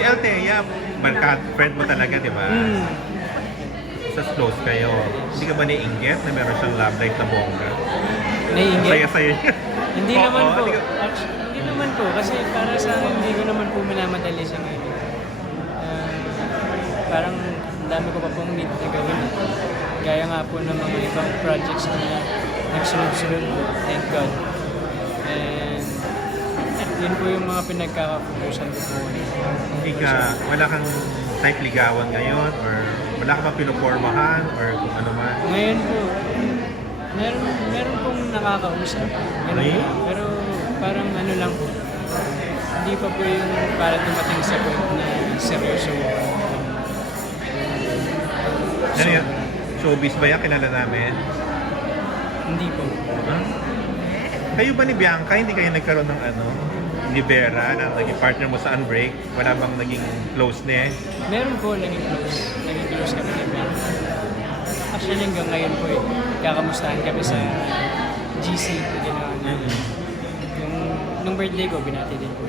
Si Althea, friend mo talaga, di ba? Sa close kayo. Hindi ka ba naiinggit na meron siyang love life na bongga? Naiinggit? Saya-saya niya. Hindi Oo, naman po. hindi ka- Actually, hindi naman po. Kasi para sa akin, hindi ko naman po minamadali sa ngayon. Parang ang dami ko pa pong need na gawin. Gaya nga po ng mga ibang projects na nagsunod-sunod. Thank God. And yun po yung mga pinagkakapupusan ko po. Hindi ka, wala kang type ligawan ngayon or wala ka bang pinupormahan or kung ano man. Ngayon po, meron pong nakakausap. Ganun Ay? lang. Pero parang ano lang po. Hindi pa po yung para dumating sa point na seryoso. Ano yan? Showbiz ba yan? Kilala namin? Hindi po. Huh? Kayo ba ni Bianca, hindi kayo nagkaroon ng ano? Ni Vera, na naging partner mo sa Unbreak? Wala bang naging closeness? Meron po naging close. Naging close kami ni Ben. Actually hanggang ngayon po kakamustahan kami sa GC na ginawa niya. Nung birthday ko, binati din po.